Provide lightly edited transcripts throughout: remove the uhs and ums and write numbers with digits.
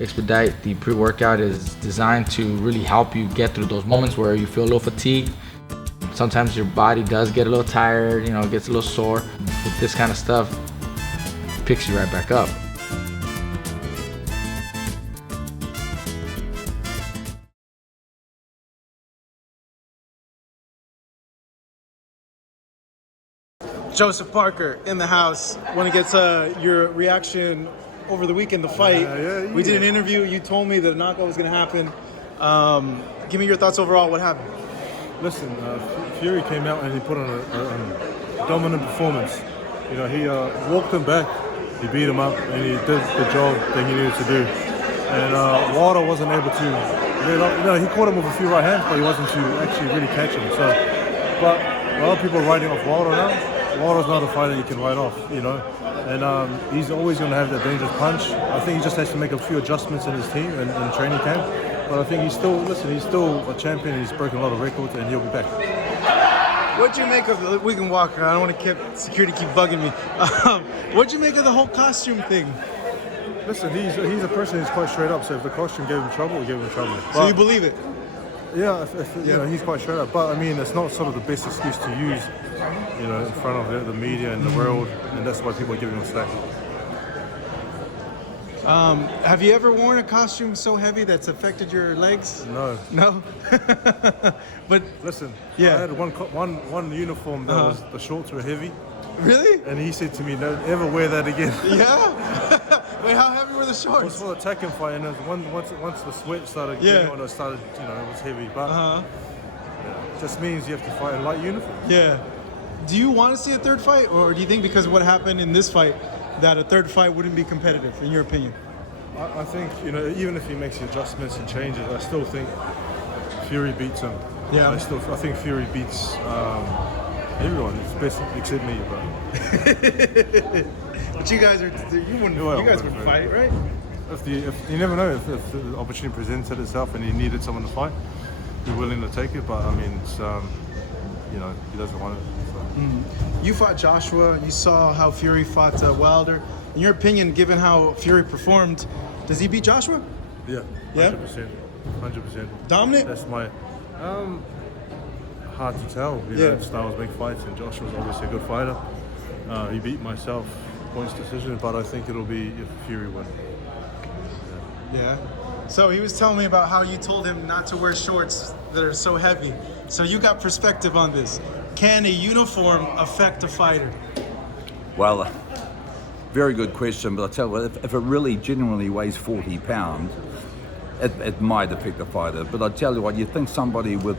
Expedite, the pre-workout, is designed to really help you get through those moments where you feel a little fatigued. Sometimes your body does get a little tired, gets a little sore. With this kind of stuff, it picks you right back up. Joseph Parker in the house. Want to get your reaction over the weekend, the fight. We did an interview. You told me that a knockout was going to happen. Give me your thoughts overall. What happened? Listen, Fury came out and he put on a dominant performance. He walked him back, he beat him up, and he did the job that he needed to do. And Wilder wasn't able to. He caught him with a few right hands, but he wasn't to actually really catch him. But a lot of people are writing off Wilder now. Wilder's not a fighter you can write off, and he's always going to have that dangerous punch. I think he just has to make a few adjustments in his team and training camp. But I think he's still a champion. He's broken a lot of records, and he'll be back. What'd you make of the weekend walker? I don't want to keep security keep bugging me. What'd you make of the whole costume thing? Listen, he's a person who's quite straight up. So if the costume gave him trouble, it gave him trouble. So you believe it? Yeah, he's quite straight up. But I mean, it's not sort of the best excuse to use, in front of the media and the world, and that's why people are giving him slack. Have you ever worn a costume so heavy that's affected your legs? No. No? But listen, yeah. I had one uniform that was, the shorts were heavy. Really? And he said to me, "Don't ever wear that again." Yeah? Wait, how heavy were the shorts? It was for the attacking fight, and once the sweat started getting on, it was heavy. But it just means you have to fight in light uniform. Yeah. Do you want to see a third fight, or do you think because of what happened in this fight that a third fight wouldn't be competitive, in your opinion? I think, even if he makes the adjustments and changes, I still think Fury beats him. Yeah. I think Fury beats everyone. It's best except me, but. But you guys would fight, right? If you never know if the opportunity presented itself and he needed someone to fight, be willing to take it. But I mean, it's, he doesn't want it. So. You fought Joshua. You saw how Fury fought Wilder. In your opinion, given how Fury performed, does he beat Joshua? Yeah. Yeah. 100%. Dominant? That's my. Hard to tell. Styles make fights, and Joshua's obviously a good fighter. He beat myself. Points decision, but I think it'll be if Fury wins. Yeah. So he was telling me about how you told him not to wear shorts that are so heavy. So you got perspective on this. Can a uniform affect a fighter? Well, very good question, but I tell you what, if it really genuinely weighs 40 pounds, it might affect a fighter. But I tell you what, you think somebody with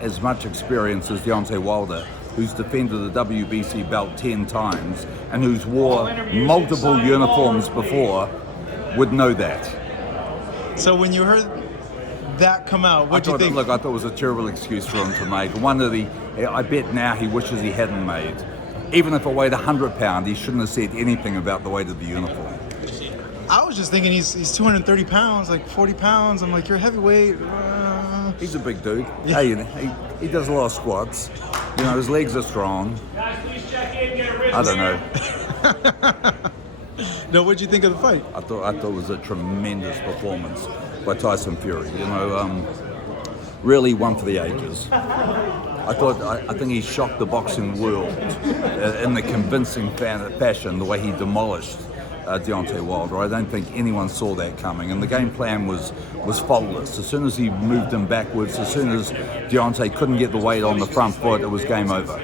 as much experience as Deontay Wilder, who's defended the WBC belt 10 times and who's wore multiple uniforms before, would know that. So when you heard that come out, what do you think? Look, I thought it was a terrible excuse for him to make. One that I bet now he wishes he hadn't made. Even if it weighed 100 pounds, he shouldn't have said anything about the weight of the uniform. I was just thinking he's 230 pounds, like 40 pounds. I'm like, you're heavyweight. He's a big dude. Yeah. Hey, he does a lot of squats. His legs are strong. I don't know. No, what'd you think of the fight? I thought it was a tremendous performance by Tyson Fury. Really one for the ages. I think he shocked the boxing world in the convincing fashion, the way he demolished Deontay Wilder. I don't think anyone saw that coming, and the game plan was faultless. As soon as he moved him backwards, as soon as Deontay couldn't get the weight on the front foot, it was game over.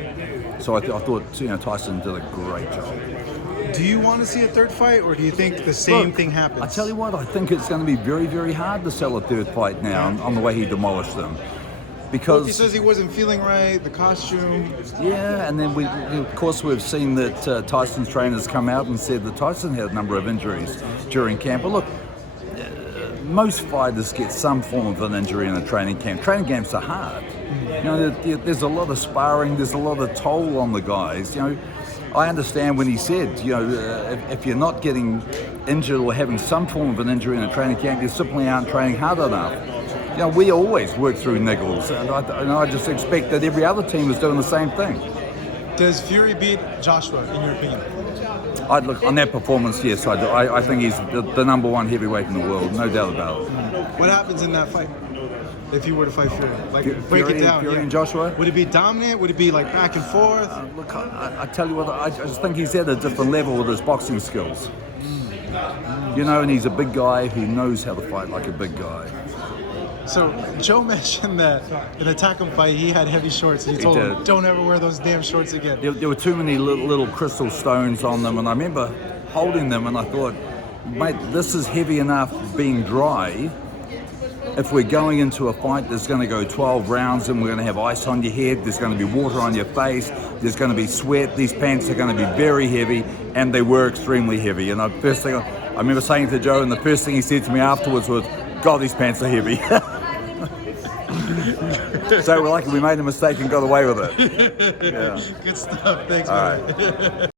So I thought Tyson did a great job. Do you want to see a third fight, or do you think the same thing happens? I tell you what, I think it's going to be very, very hard to sell a third fight now on the way he demolished them. Because he says he wasn't feeling right, the costume. Yeah, and then of course we've seen that Tyson's trainers come out and said that Tyson had a number of injuries during camp. But look, most fighters get some form of an injury in a training camp. Training camps are hard. There's a lot of sparring, there's a lot of toll on the guys. I understand when he said, if you're not getting injured or having some form of an injury in a training camp, you simply aren't training hard enough. We always work through niggles, and I just expect that every other team is doing the same thing. Does Fury beat Joshua, in your opinion? I'd look on that performance. Yes, I do. I think he's the number one heavyweight in the world, no doubt about it. What happens in that fight if you were to fight Fury? Like, break Fury, it down. Fury and Joshua. Would it be dominant? Would it be like back and forth? Look, I tell you what, I just think he's at a different level with his boxing skills. You know, and he's a big guy. He knows how to fight like a big guy. So Joe mentioned that in the Takum fight, he had heavy shorts, and he told him, "Don't ever wear those damn shorts again." There were too many little crystal stones on them, and I remember holding them, and I thought, mate, this is heavy enough being dry. If we're going into a fight that's going to go 12 rounds and we're going to have ice on your head, there's going to be water on your face, there's going to be sweat, these pants are going to be very heavy, and they were extremely heavy. And the first thing I remember saying to Joe, and the first thing he said to me afterwards was, "God, these pants are heavy." So we're lucky we made a mistake and got away with it. Yeah. Good stuff. Thanks, All man. right.